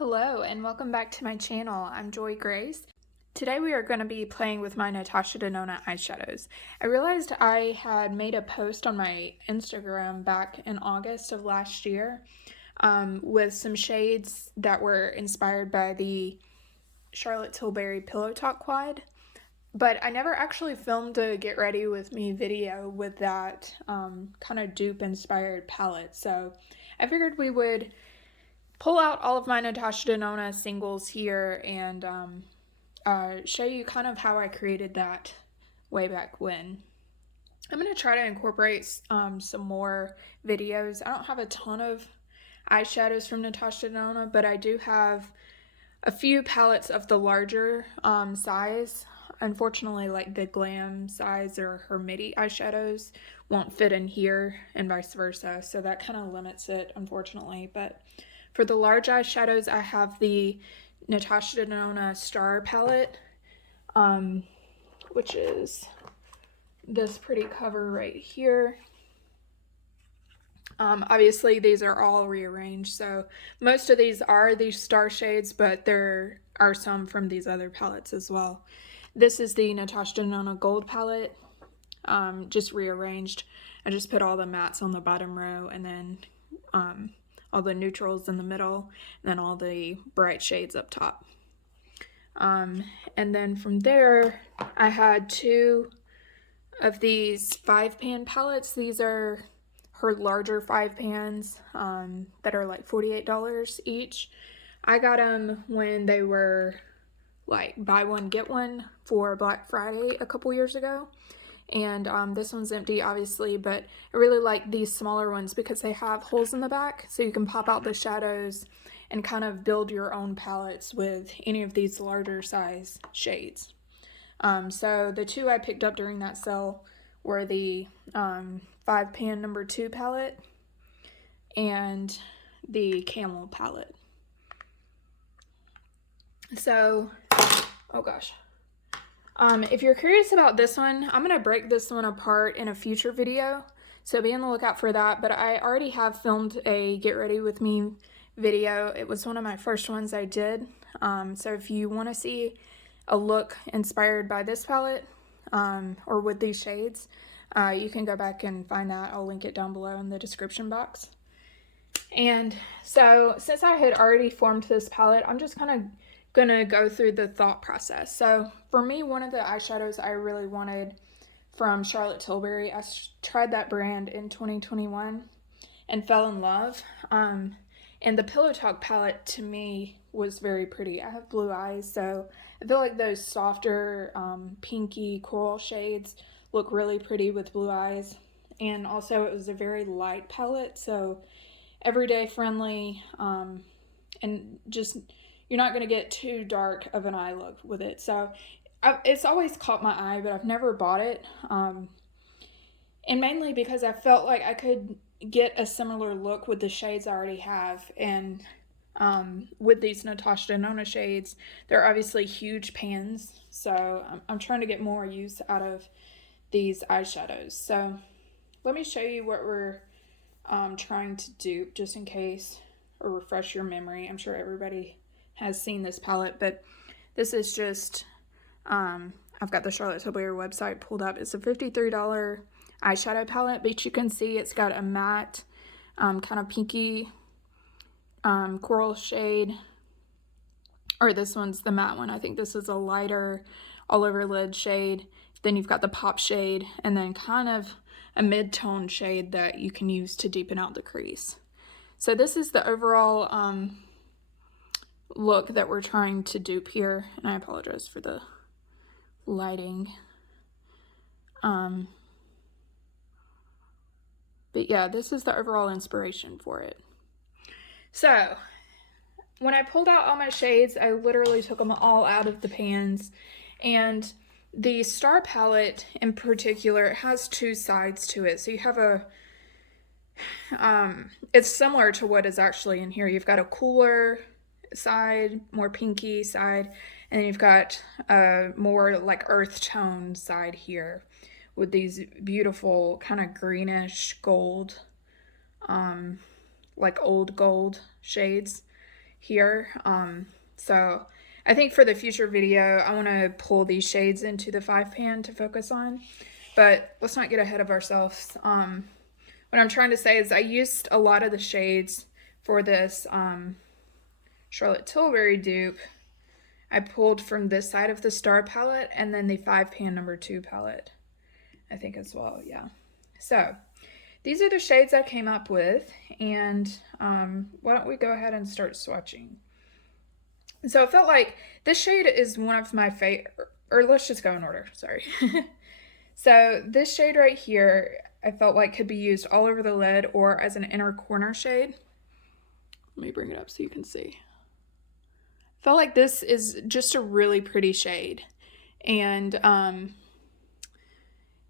Hello and welcome back to my channel. I'm Joy Grace. Today we are going to be playing with my Natasha Denona eyeshadows. I realized I had made a post on my Instagram back in August of last year with some shades that were inspired by the Charlotte Tilbury Pillowtalk Quad, but I never actually filmed a get ready with me video with that kind of dupe inspired palette, so I figured we would pull out all of my Natasha Denona singles here and show you kind of how I created that way back when. I'm going to try to incorporate some more videos. I don't have a ton of eyeshadows from Natasha Denona, but I do have a few palettes of the larger size. Unfortunately, like the glam size or her midi eyeshadows won't fit in here and vice versa, so that kind of limits it, unfortunately. But for the large eyeshadows, I have the Natasha Denona Star palette, which is this pretty cover right here. Obviously, these are all rearranged, so most of these are these star shades, but there are some from these other palettes as well. This is the Natasha Denona Gold palette, just rearranged. I just put all the mattes on the bottom row, and then all the neutrals in the middle, and then all the bright shades up top. And then from there, I had two of these 5-pan palettes. These are her larger 5 pans that are like $48 each. I got them when they were like buy one get one for Black Friday a couple years ago. And this one's empty, obviously, but I really like these smaller ones because they have holes in the back, so you can pop out the shadows and kind of build your own palettes with any of these larger size shades. So the two I picked up during that sale were the 5-pan number 2 palette and the Camel palette. So, oh gosh. If you're curious about this one, I'm going to break this one apart in a future video, so be on the lookout for that, but I already have filmed a Get Ready With Me video. It was one of my first ones I did, so if you want to see a look inspired by this palette, or with these shades, you can go back and find that. I'll link it down below in the description box. And so, since I had already formed this palette, I'm just kind of gonna go through the thought process. So for me, one of the eyeshadows I really wanted from Charlotte Tilbury, I tried that brand in 2021 and fell in love. And the Pillow Talk palette to me was very pretty. I have blue eyes, so I feel like those softer pinky coral shades look really pretty with blue eyes. And also it was a very light palette, so everyday friendly, and just you're not going to get too dark of an eye look with it. So it's always caught my eye, but I've never bought it. And mainly because I felt like I could get a similar look with the shades I already have. And with these Natasha Denona shades, they're obviously huge pans. So I'm trying to get more use out of these eyeshadows. So let me show you what we're trying to dupe, just in case, or refresh your memory. I'm sure everybody has seen this palette, but this is just I've got the Charlotte Tilbury website pulled up. It's a $53 eyeshadow palette, but you can see it's got a matte kind of pinky coral shade, or this one's the matte one. I think this is a lighter all over lid shade. Then you've got the pop shade, and then kind of a mid-tone shade that you can use to deepen out the crease. So this is the overall look that we're trying to dupe here, and I apologize for the lighting. But yeah, this is the overall inspiration for it. So when I pulled out all my shades, I literally took them all out of the pans, and the Star palette in particular has two sides to it. So you have a it's similar to what is actually in here. You've got a cooler side, more pinky side, and then you've got a more like earth tone side here with these beautiful kind of greenish gold, like old gold shades. here. So I think for the future video, I want to pull these shades into the 5-pan to focus on, but let's not get ahead of ourselves. What I'm trying to say is I used a lot of the shades for this Charlotte Tilbury dupe. I pulled from this side of the Star palette and then the 5-pan number 2 palette, I think, as well. Yeah. So these are the shades I came up with, and why don't we go ahead and start swatching. So I felt like this shade is one of my favorite, or let's just go in order, sorry. So this shade right here, I felt like could be used all over the lid or as an inner corner shade. Let me bring it up so you can see. I felt like this is just a really pretty shade. And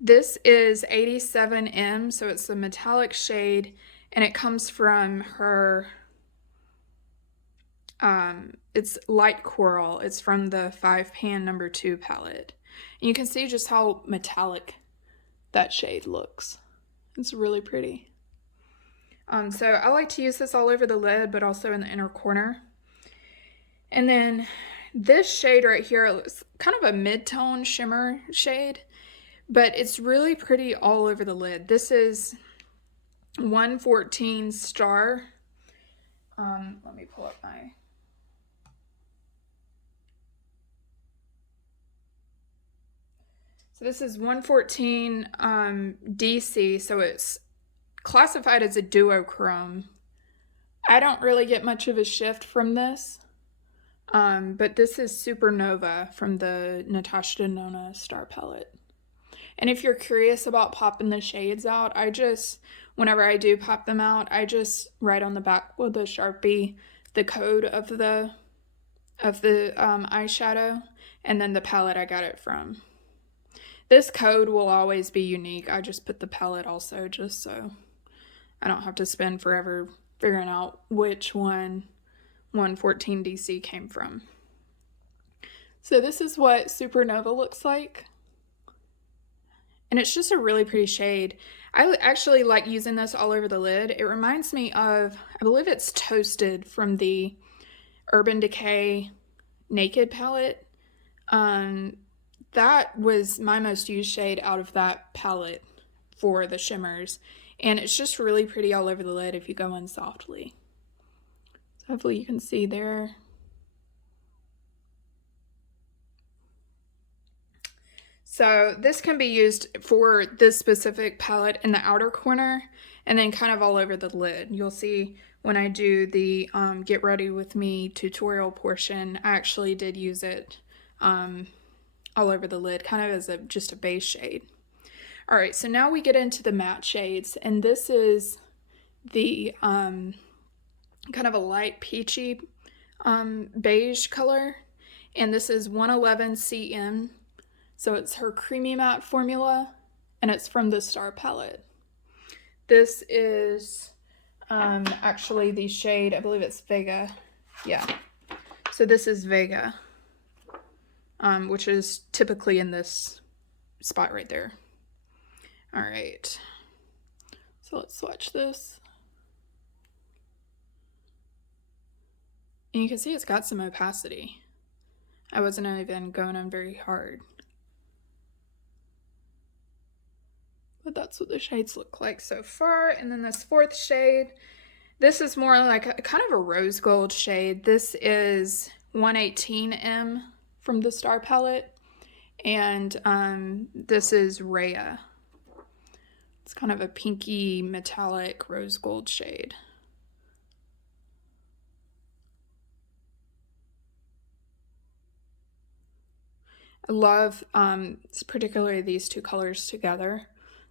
this is 87M, so it's a metallic shade, and it comes from her, it's light coral. It's from the 5-pan number 2 palette. And you can see just how metallic that shade looks. It's really pretty. So I like to use this all over the lid, but also in the inner corner. And then this shade right here, it's kind of a mid-tone shimmer shade, but it's really pretty all over the lid. This is 114 Star. Let me pull up my... So this is 114 DC, so it's classified as a duochrome. I don't really get much of a shift from this, but this is Supernova from the Natasha Denona Star palette. And if you're curious about popping the shades out, whenever I do pop them out, I just write on the back with a Sharpie the code of the eyeshadow, and then the palette I got it from. This code will always be unique. I just put the palette also just so I don't have to spend forever figuring out which one 114 DC came from. So this is what Supernova looks like. And it's just a really pretty shade. I actually like using this all over the lid. It reminds me of, I believe it's Toasted from the Urban Decay Naked palette. That was my most used shade out of that palette for the shimmers. And it's just really pretty all over the lid if you go in softly. So hopefully you can see there. So this can be used for this specific palette in the outer corner and then kind of all over the lid. You'll see when I do the Get Ready With Me tutorial portion, I actually did use it all over the lid, kind of as just a base shade. All right, so now we get into the matte shades, and this is the kind of a light peachy beige color, and this is 111 CM, so it's her creamy matte formula, and it's from the Star palette. This is actually the shade, I believe it's Vega. Yeah, so this is Vega. Which is typically in this spot right there. All right, so let's swatch this. And you can see it's got some opacity. I wasn't even going on very hard. But that's what the shades look like so far. And then this fourth shade, this is more like a kind of a rose gold shade. This is 118M from the Star palette, and this is Rhea. It's kind of a pinky metallic rose gold shade. I love particularly these two colors together,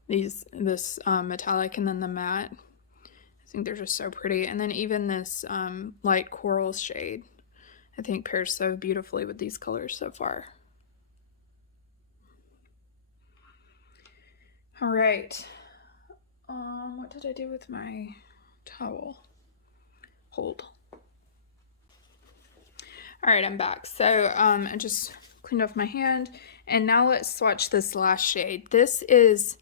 this metallic and then the matte. I think they're just so pretty. And then even this light coral shade I think pairs so beautifully with these colors so far. All right. What did I do with my towel? Hold. All right, I'm back. So I just cleaned off my hand, and now let's swatch this last shade. This is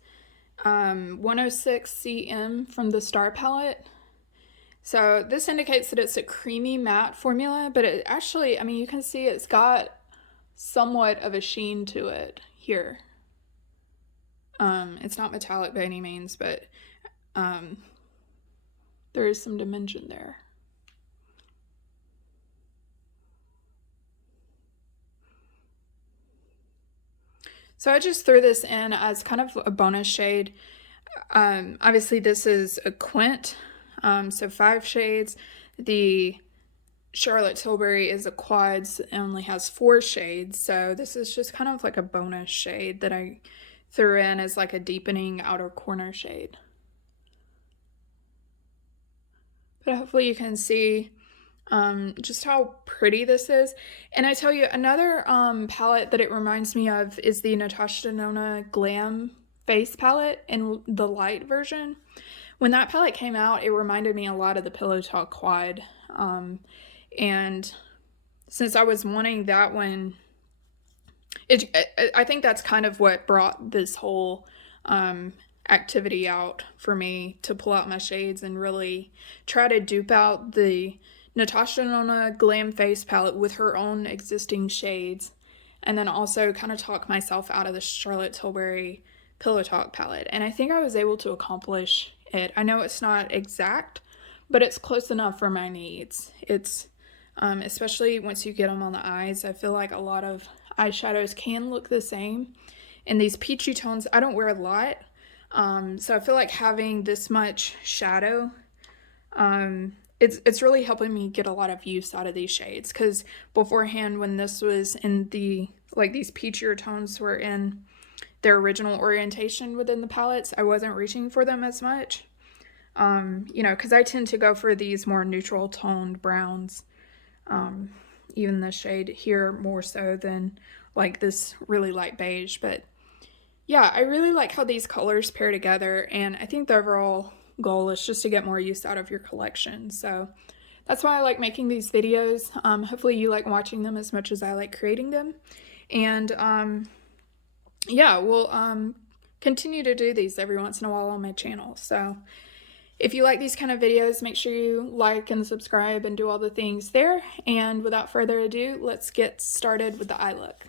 106 CM from the Star palette. So this indicates that it's a creamy matte formula, but it actually, I mean, you can see it's got somewhat of a sheen to it here. It's not metallic by any means, but there is some dimension there. So I just threw this in as kind of a bonus shade. Obviously this is a quint, so 5 shades. The Charlotte Tilbury is a quad, so it only has 4 shades, so this is just kind of like a bonus shade that I threw in as like a deepening outer corner shade. But hopefully you can see just how pretty this is. And I tell you, another palette that it reminds me of is the Natasha Denona Glam Face palette in the light version. When that palette came out, it reminded me a lot of the Pillowtalk Quad. And since I was wanting that one, I think that's kind of what brought this whole activity out for me, to pull out my shades and really try to dupe out the Natasha Denona Glam Face palette with her own existing shades, and then also kind of talk myself out of the Charlotte Tilbury Pillowtalk palette. And I think I was able to accomplish it. I know it's not exact, but it's close enough for my needs. It's especially once you get them on the eyes, I feel like a lot of eyeshadows can look the same. And these peachy tones, I don't wear a lot, so I feel like having this much shadow, it's really helping me get a lot of use out of these shades, because beforehand, when this was in the, like, these peachier tones were in their original orientation within the palettes, I wasn't reaching for them as much, you know, because I tend to go for these more neutral toned browns, even the shade here more so than like this really light beige. But yeah, I really like how these colors pair together, and I think the overall goal is just to get more use out of your collection. So that's why I like making these videos. Hopefully you like watching them as much as I like creating them. And yeah, we'll continue to do these every once in a while on my channel. So if you like these kind of videos, make sure you like and subscribe and do all the things there. And without further ado, let's get started with the eye look.